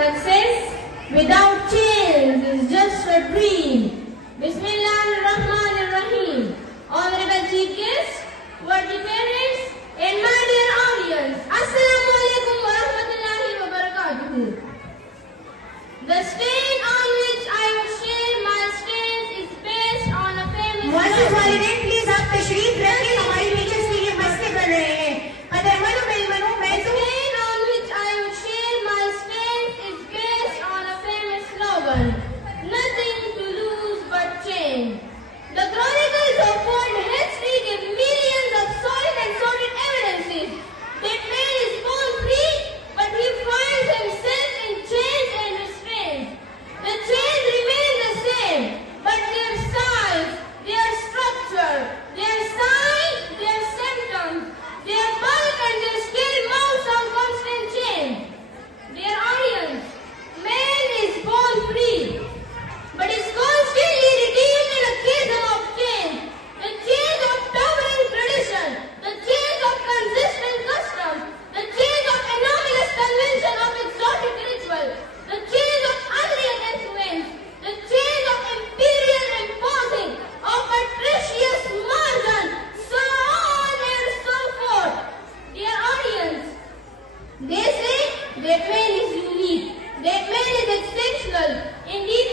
Success without chains is just a dream. Bismillahirrahmanirrahim. Honorable Chief Guest, worthy parents, and my dear audience, Assalamu alaikum wa rahmatullahi wa barakatuh. The stage on which I will share my stance is based on a famous मुअज़्ज़िज़ वालिदैन, please आप तशरीफ रखें, हमारी teachers के लिए मस्ती कर रहे हैं। कदरमनो मेलमनो मैं तो stage on which I will share my stance is based on a famous slogan, nothing to lose but change. The chronicles of world history give millions of solid and sorted evidences that man is born free, but he finds himself in chains and restraints. The chains remain the same, but their size, their structure, their sign, their symptoms, their bulk and their scale mounts on constant change. Dear audience, man is born free, but is constantly redeemed in a chasm of change. The change of towering tradition, the change of consistent custom, the change of anomalous convention of exotic ritual, the change of alien influence, the change of imperial imposing, of patricious margin, so on and so forth. Dear audience, they say that man is unique, that man is exceptional. Indeed,